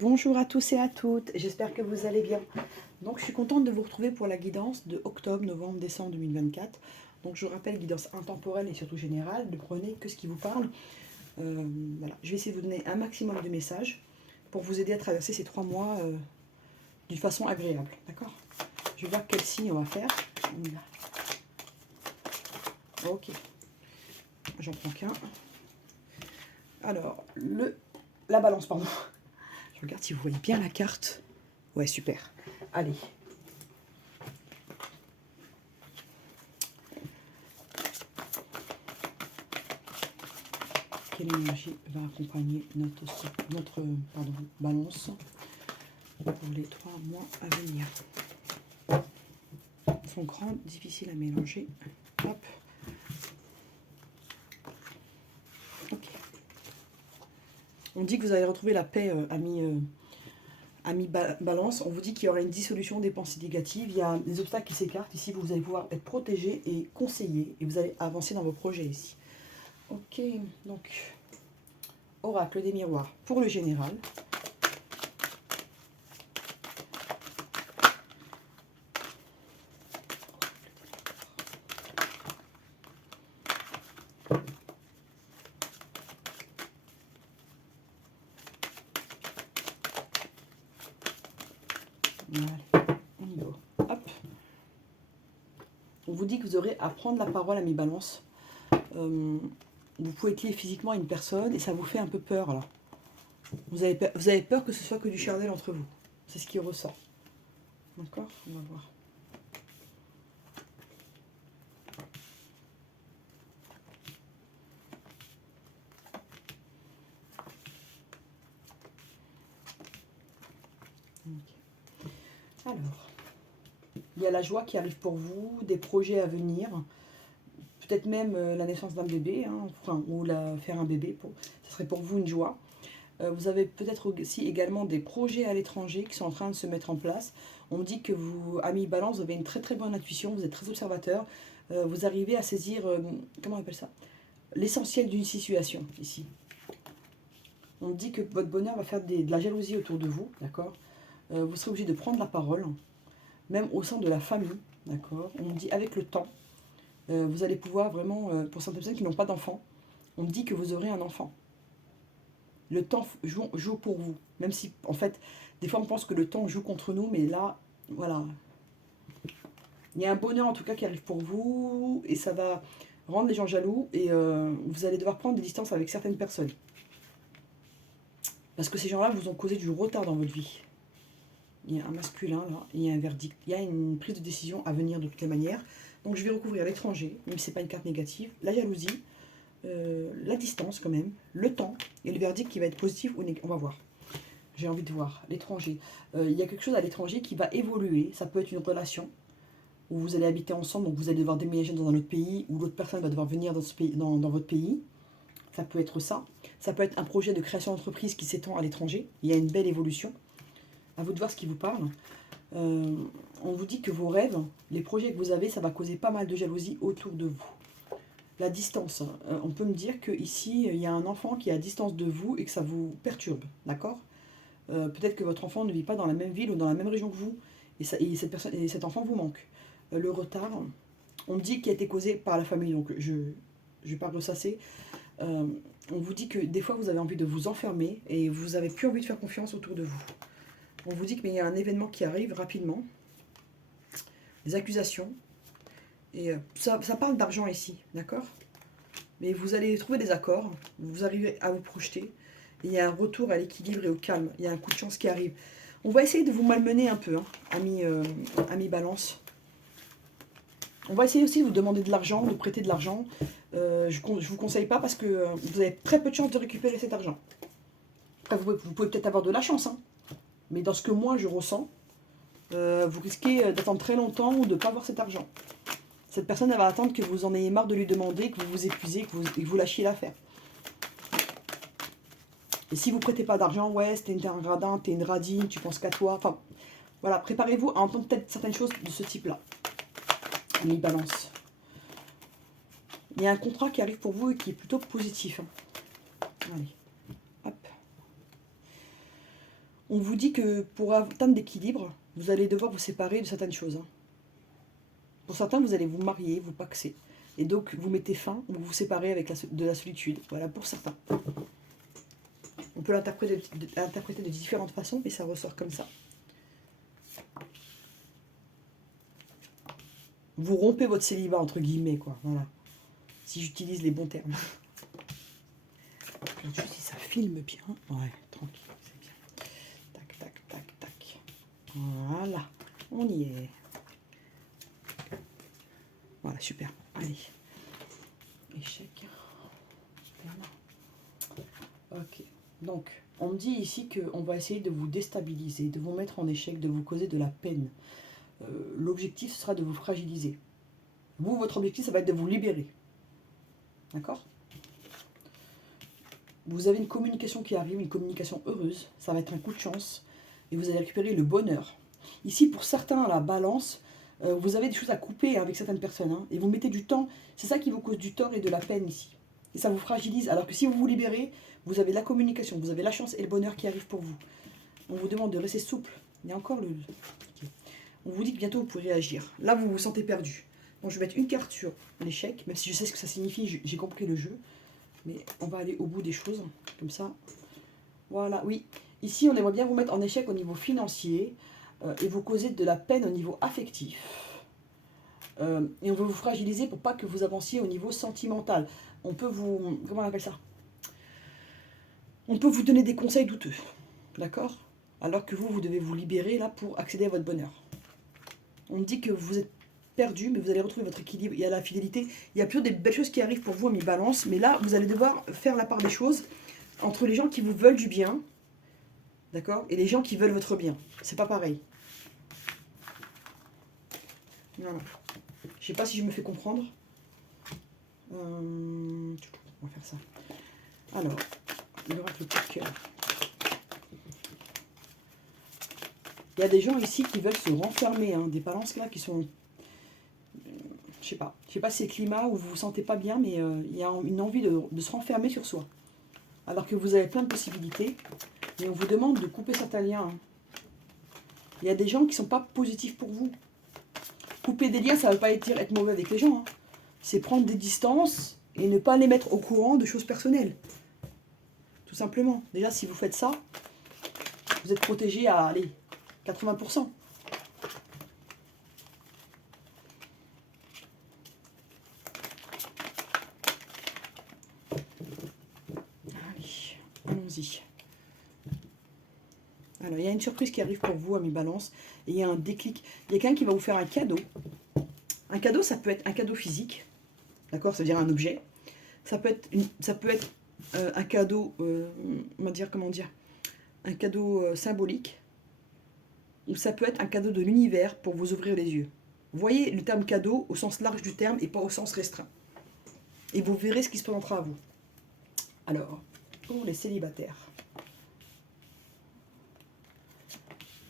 Bonjour à tous et à toutes, j'espère que vous allez bien. Donc je suis contente de vous retrouver pour la guidance de octobre, novembre, décembre 2024. Donc je rappelle, guidance intemporelle et surtout générale, ne prenez que ce qui vous parle. Voilà. Je vais essayer de vous donner un maximum de messages pour vous aider à traverser ces 3 mois d'une façon agréable. D'accord? Je vais voir quel signe on va faire. Ok, j'en prends qu'un. Alors, la balance, pardon. Je regarde si vous voyez bien la carte. Ouais, super. Allez. Quelle énergie va accompagner notre balance pour les 3 mois à venir? Ils sont grands, difficiles à mélanger. Hop. Ok. On dit que vous allez retrouver la paix, ami balance. On vous dit qu'il y aura une dissolution des pensées négatives. Il y a des obstacles qui s'écartent. Ici, vous allez pouvoir être protégé et conseillé. Et vous allez avancer dans vos projets ici. Ok, donc, oracle des miroirs pour le général. Allez, on y va. Hop. On vous dit que vous aurez à prendre la parole à mi-balance. Vous pouvez être lié physiquement à une personne et ça vous fait un peu peur là. Vous avez peur que ce soit que du charnel entre vous. C'est ce qui ressort. D'accord? On va voir. Okay. Alors, il y a la joie qui arrive pour vous, des projets à venir, peut-être même la naissance d'un bébé, hein, enfin, ou faire un bébé, ce serait pour vous une joie. Vous avez peut-être aussi également des projets à l'étranger qui sont en train de se mettre en place. On me dit que vous, ami Balance, vous avez une très très bonne intuition, vous êtes très observateur, vous arrivez à saisir, comment on appelle ça, l'essentiel d'une situation ici. On me dit que votre bonheur va faire de la jalousie autour de vous, d'accord? Vous serez obligé de prendre la parole, même au sein de la famille, d'accord? On me dit avec le temps, vous allez pouvoir vraiment, pour certaines personnes qui n'ont pas d'enfant, on me dit que vous aurez un enfant. Le temps joue pour vous, même si, en fait, des fois on pense que le temps joue contre nous, mais là, voilà. Il y a un bonheur en tout cas qui arrive pour vous, et ça va rendre les gens jaloux, et vous allez devoir prendre des distances avec certaines personnes. Parce que ces gens-là vous ont causé du retard dans votre vie. Il y a un masculin là, il y a un verdict, il y a une prise de décision à venir de toutes les manières. Donc je vais recouvrir l'étranger, même si ce n'est pas une carte négative, la jalousie, la distance quand même, le temps et le verdict qui va être positif ou négatif. On va voir. J'ai envie de voir l'étranger. Il y a quelque chose à l'étranger qui va évoluer. Ça peut être une relation où vous allez habiter ensemble, donc vous allez devoir déménager dans un autre pays, ou l'autre personne va devoir venir dans votre pays. Ça peut être ça. Ça peut être un projet de création d'entreprise qui s'étend à l'étranger. Il y a une belle évolution. À vous de voir ce qui vous parle. On vous dit que vos rêves, les projets que vous avez, ça va causer pas mal de jalousie autour de vous. La distance, on peut me dire qu'ici, il y a un enfant qui est à distance de vous et que ça vous perturbe, d'accord? Peut-être que votre enfant ne vit pas dans la même ville ou dans la même région que vous, et cet enfant vous manque. Le retard, on me dit qu'il a été causé par la famille, donc je vais pas ressasser. On vous dit que des fois, vous avez envie de vous enfermer et vous n'avez plus envie de faire confiance autour de vous. On vous dit qu'il y a un événement qui arrive rapidement, des accusations, et ça parle d'argent ici, d'accord? Mais vous allez trouver des accords, vous arrivez à vous projeter, et il y a un retour à l'équilibre et au calme, il y a un coup de chance qui arrive. On va essayer de vous malmener un peu, hein, ami Balance. On va essayer aussi de vous demander de l'argent, de prêter de l'argent. Je ne vous conseille pas parce que vous avez très peu de chances de récupérer cet argent. Après, vous pouvez peut-être avoir de la chance, hein, mais dans ce que moi je ressens, vous risquez d'attendre très longtemps ou de ne pas avoir cet argent. Cette personne, elle va attendre que vous en ayez marre de lui demander, que vous vous épuisez, que vous lâchiez l'affaire. Et si vous prêtez pas d'argent, ouais, t'es un radin, t'es une radine, tu penses qu'à toi. Enfin, voilà, préparez-vous à entendre peut-être certaines choses de ce type-là. Ami Balance. Il y a un contrat qui arrive pour vous et qui est plutôt positif. Hein. Allez, hop. On vous dit que pour atteindre l'équilibre, vous allez devoir vous séparer de certaines choses. Hein. Pour certains, vous allez vous marier, vous paxer. Et donc, vous mettez fin, vous vous séparez avec de la solitude. Voilà, pour certains. On peut l'interpréter de différentes façons, mais ça ressort comme ça. Vous rompez votre célibat, entre guillemets, quoi. Voilà. Si j'utilise les bons termes. Juste si ça filme bien. Ouais, tranquille, c'est bien. Tac, tac, tac, tac. Voilà, on y est. Voilà, super. Allez. Échec. Ok. Donc, on me dit ici qu'on va essayer de vous déstabiliser, de vous mettre en échec, de vous causer de la peine. L'objectif, ce sera de vous fragiliser. Vous, votre objectif, ça va être de vous libérer. D'accord ? Vous avez une communication qui arrive, une communication heureuse. Ça va être un coup de chance. Et vous allez récupérer le bonheur. Ici, pour certains, la balance, vous avez des choses à couper avec certaines personnes. Hein, et vous mettez du temps. C'est ça qui vous cause du tort et de la peine ici. Et ça vous fragilise. Alors que si vous vous libérez, vous avez la communication, vous avez la chance et le bonheur qui arrivent pour vous. On vous demande de rester souple. Il y a encore le... Okay. On vous dit que bientôt vous pourrez réagir. Là, vous vous sentez perdu. Donc, je vais mettre une carte sur l'échec, même si je sais ce que ça signifie, j'ai compris le jeu. Mais on va aller au bout des choses, comme ça. Voilà, oui. Ici, on aimerait bien vous mettre en échec au niveau financier et vous causer de la peine au niveau affectif. Et on veut vous fragiliser pour pas que vous avanciez au niveau sentimental. On peut vous... Comment on appelle ça ? On peut vous donner des conseils douteux. D'accord ? Alors que vous devez vous libérer là pour accéder à votre bonheur. On dit que vous êtes perdu, mais vous allez retrouver votre équilibre. Il y a la fidélité. Il y a plutôt des belles choses qui arrivent pour vous à mi-balance. Mais là, vous allez devoir faire la part des choses entre les gens qui vous veulent du bien, d'accord, et les gens qui veulent votre bien. C'est pas pareil. Voilà. Je sais pas si je me fais comprendre. On va faire ça. Alors, l'oracle de cœur. Il y a des gens ici qui veulent se renfermer, hein, des balances là qui sont... Je sais pas si c'est le climat où vous vous sentez pas bien, mais il y a une envie de se renfermer sur soi. Alors que vous avez plein de possibilités, et on vous demande de couper certains liens. Hein. Il y a des gens qui ne sont pas positifs pour vous. Couper des liens, ça ne veut pas dire être mauvais avec les gens. Hein. C'est prendre des distances et ne pas les mettre au courant de choses personnelles. Tout simplement. Déjà, si vous faites ça, vous êtes protégé à, allez, 80%. Allons-y. Alors, il y a une surprise qui arrive pour vous, à mi-balance. Et il y a un déclic. Il y a quelqu'un qui va vous faire un cadeau. Un cadeau, ça peut être un cadeau physique. D'accord ? Ça veut dire un objet. Ça peut être, un cadeau, on va dire, comment dire, un cadeau symbolique. Ou ça peut être un cadeau de l'univers pour vous ouvrir les yeux. Voyez le terme cadeau au sens large du terme et pas au sens restreint. Et vous verrez ce qui se présentera à vous. Alors, pour les célibataires.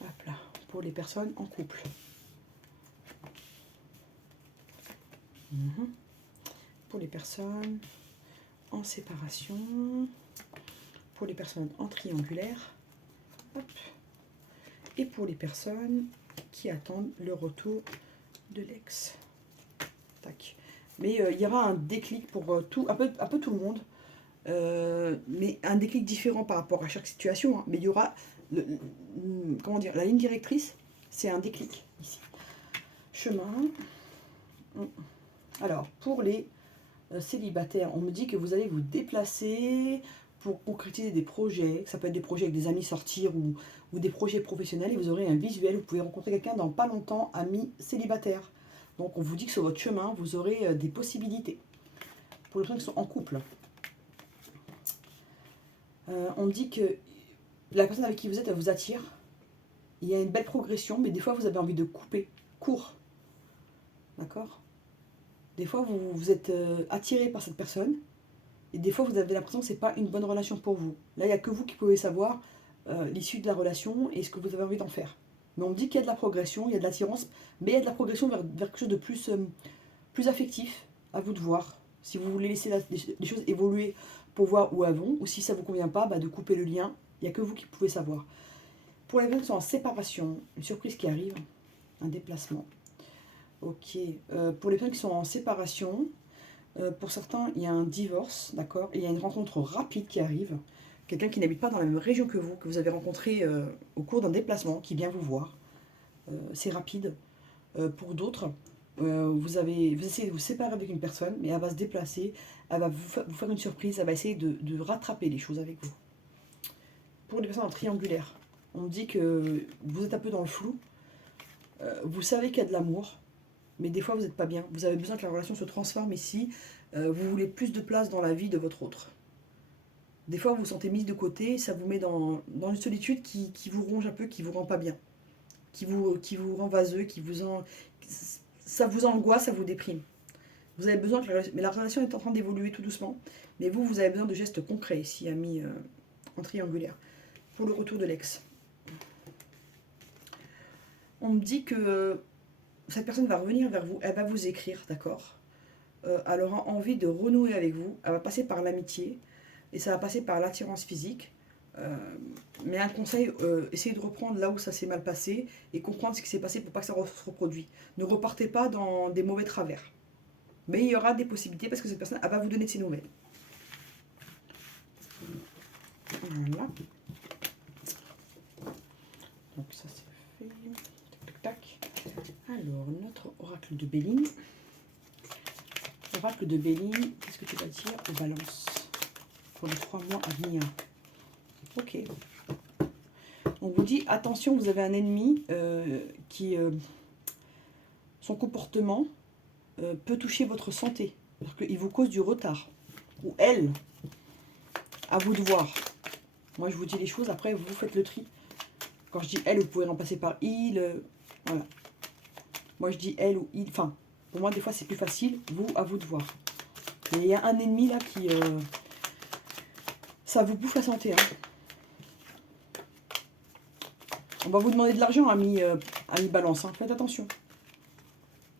Hop là, pour les personnes en couple. Pour les personnes en séparation. Pour les personnes en triangulaire. Hop. Et pour les personnes qui attendent le retour de l'ex. Tac. Mais il y aura un déclic pour un peu tout le monde. Mais un déclic différent par rapport à chaque situation. Hein. Mais il y aura, comment dire, la ligne directrice, c'est un déclic ici. Chemin. Alors, pour les célibataires, on me dit que vous allez vous déplacer pour concrétiser des projets. Ça peut être des projets avec des amis sortir ou des projets professionnels. Et vous aurez un visuel. Vous pouvez rencontrer quelqu'un dans pas longtemps, amis célibataires. Donc, on vous dit que sur votre chemin, vous aurez des possibilités. Pour les personnes qui sont en couple. On me dit que la personne avec qui vous êtes, elle vous attire. Il y a une belle progression, mais des fois, vous avez envie de couper court. D'accord ? Des fois, vous êtes attiré par cette personne. Et des fois, vous avez l'impression que ce n'est pas une bonne relation pour vous. Là, il n'y a que vous qui pouvez savoir l'issue de la relation et ce que vous avez envie d'en faire. Mais on me dit qu'il y a de la progression, il y a de l'attirance, mais il y a de la progression vers quelque chose de plus affectif. À vous de voir. Si vous voulez laisser les choses évoluer pour voir où elles vont, ou si ça ne vous convient pas, de couper le lien. Il n'y a que vous qui pouvez savoir. Pour les personnes qui sont en séparation, une surprise qui arrive, un déplacement. Ok. Pour les personnes qui sont en séparation, pour certains, il y a un divorce, d'accord? Il y a une rencontre rapide qui arrive. Quelqu'un qui n'habite pas dans la même région que vous avez rencontré au cours d'un déplacement, qui vient vous voir. C'est rapide. Pour d'autres, vous essayez de vous séparer avec une personne, mais elle va se déplacer, elle va vous faire une surprise, elle va essayer de rattraper les choses avec vous. Pour les personnes en triangulaire, on me dit que vous êtes un peu dans le flou. Vous savez qu'il y a de l'amour, mais des fois vous n'êtes pas bien. Vous avez besoin que la relation se transforme ici. Vous voulez plus de place dans la vie de votre autre. Des fois vous vous sentez mise de côté, ça vous met dans une solitude qui vous ronge un peu, qui vous rend pas bien. Qui vous rend vaseux, ça vous angoisse, ça vous déprime. Vous avez besoin mais la relation est en train d'évoluer tout doucement, mais vous avez besoin de gestes concrets ici, amis en triangulaire. Pour le retour de l'ex. On me dit que cette personne va revenir vers vous, elle va vous écrire, d'accord? Elle aura envie de renouer avec vous, elle va passer par l'amitié, et ça va passer par l'attirance physique. Mais un conseil, essayez de reprendre là où ça s'est mal passé et comprendre ce qui s'est passé pour pas que ça se reproduise. Ne repartez pas dans des mauvais travers. Mais il y aura des possibilités parce que cette personne elle va vous donner de ses nouvelles. Voilà. Donc ça c'est fait. Tac, tac, tac. Alors, notre oracle de Béline. Oracle de Béline, qu'est-ce que tu vas dire aux balances pour les 3 mois à venir? Ok. On vous dit, attention, vous avez un ennemi qui, son comportement peut toucher votre santé. Parce qu'il vous cause du retard. Ou elle, à vous de voir. Moi, je vous dis les choses, après, vous faites le tri. Quand je dis elle, vous pouvez remplacer par il. Voilà. Moi, je dis elle ou il. Enfin, pour moi, des fois, c'est plus facile. Vous, à vous de voir. Et il y a un ennemi, là, qui... ça vous bouffe la santé, hein. On va vous demander de l'argent, ami balance, hein. Faites attention.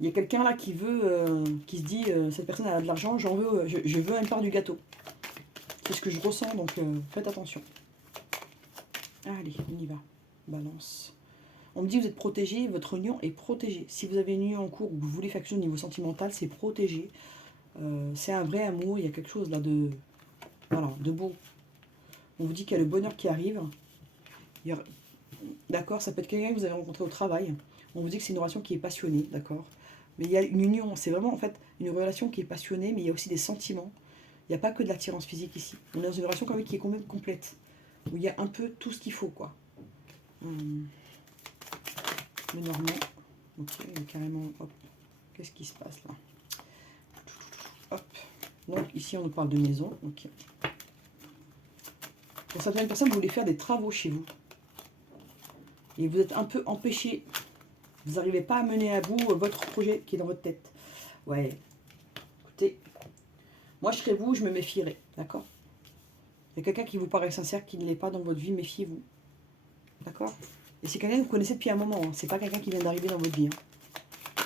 Il y a quelqu'un là qui veut, qui se dit, cette personne a de l'argent, j'en veux, je veux une part du gâteau. C'est ce que je ressens, donc faites attention. Allez, on y va. Balance. On me dit que vous êtes protégé, votre union est protégée. Si vous avez une union en cours ou que vous voulez faire quelque chose au niveau sentimental, c'est protégé. C'est un vrai amour, il y a quelque chose là de, voilà, de beau. On vous dit qu'il y a le bonheur qui arrive. D'accord, ça peut être quelqu'un que vous avez rencontré au travail. On vous dit que c'est une relation qui est passionnée, d'accord. Mais il y a une union, c'est vraiment en fait une relation qui est passionnée, mais il y a aussi des sentiments. Il n'y a pas que de l'attirance physique ici. On est dans une relation quand même qui est quand même complète. Où il y a un peu tout ce qu'il faut, quoi. Le normand. Ok, carrément, hop. Qu'est-ce qui se passe là? Hop. Donc ici on nous parle de maison. Ok. Pour certaines personnes, vous voulez faire des travaux chez vous. Et vous êtes un peu empêché. Vous n'arrivez pas à mener à bout votre projet qui est dans votre tête. Ouais. Écoutez, moi je serais vous, je me méfierais. D'accord? Il y a quelqu'un qui vous paraît sincère, qui ne l'est pas dans votre vie, méfiez-vous. D'accord? Et c'est quelqu'un que vous connaissez depuis un moment. Hein. C'est pas quelqu'un qui vient d'arriver dans votre vie. Hein.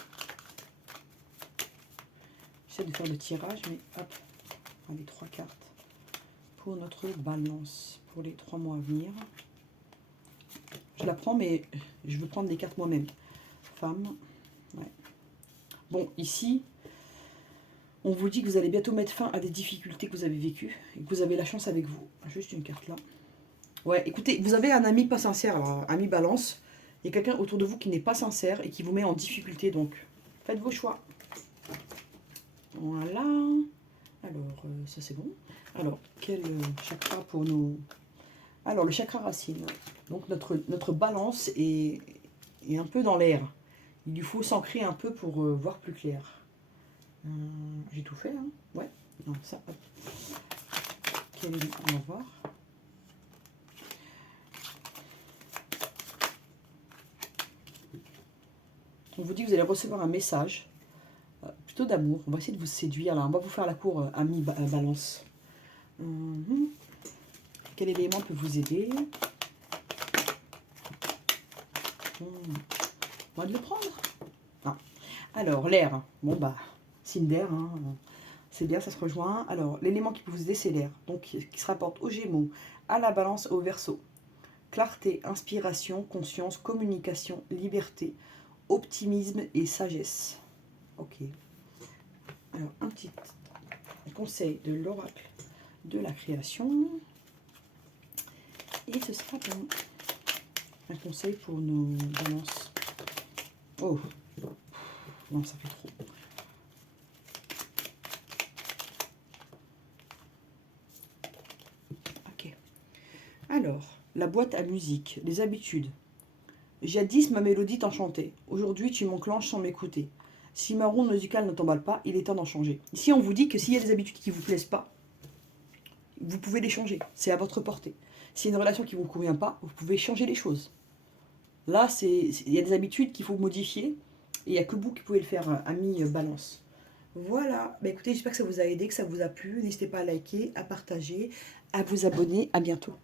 J'essaie de faire le tirage, mais hop. Allez, 3 cartes. Pour notre balance. Pour les 3 mois à venir. Je la prends, mais je veux prendre les cartes moi-même. Femme. Ouais. Bon, ici, on vous dit que vous allez bientôt mettre fin à des difficultés que vous avez vécues et que vous avez la chance avec vous. Juste une carte là. Ouais, écoutez, vous avez un ami pas sincère, alors, ami balance. Il y a quelqu'un autour de vous qui n'est pas sincère et qui vous met en difficulté, donc faites vos choix. Voilà. Alors, ça c'est bon. Alors, quel chakra pour nous? Alors, le chakra racine. Donc, notre balance est un peu dans l'air. Il lui faut s'ancrer un peu pour voir plus clair. J'ai tout fait, hein? Ouais. Non, ça, hop. Quel est... On va voir. On vous dit que vous allez recevoir un message, plutôt d'amour. On va essayer de vous séduire, là. On va vous faire la cour, ami balance. Quel élément peut vous aider? On va le prendre. Ah. Alors, l'air. Bon, bah, signe d'air, hein. C'est bien, ça se rejoint. Alors, l'élément qui peut vous aider, c'est l'air. Donc, qui se rapporte aux Gémeaux, à la Balance, au Verseau. clarté, inspiration, conscience, communication, liberté, optimisme et sagesse. Ok. Alors, un petit conseil de l'oracle de la création. Et ce sera bon. Un conseil pour nos balances. Oh, non, ça fait trop. Ok. Alors, la boîte à musique, les habitudes. Jadis, ma mélodie t'enchantait. Aujourd'hui, tu m'enclenches sans m'écouter. Si ma ronde musicale ne t'emballe pas, il est temps d'en changer. Ici, on vous dit que s'il y a des habitudes qui ne vous plaisent pas, vous pouvez les changer. C'est à votre portée. S'il y a une relation qui ne vous convient pas, vous pouvez changer les choses. Là, il y a des habitudes qu'il faut modifier. Et il n'y a que vous qui pouvez le faire, ami balance. Voilà. Bah, écoutez, j'espère que ça vous a aidé, que ça vous a plu. N'hésitez pas à liker, à partager, à vous abonner. À bientôt.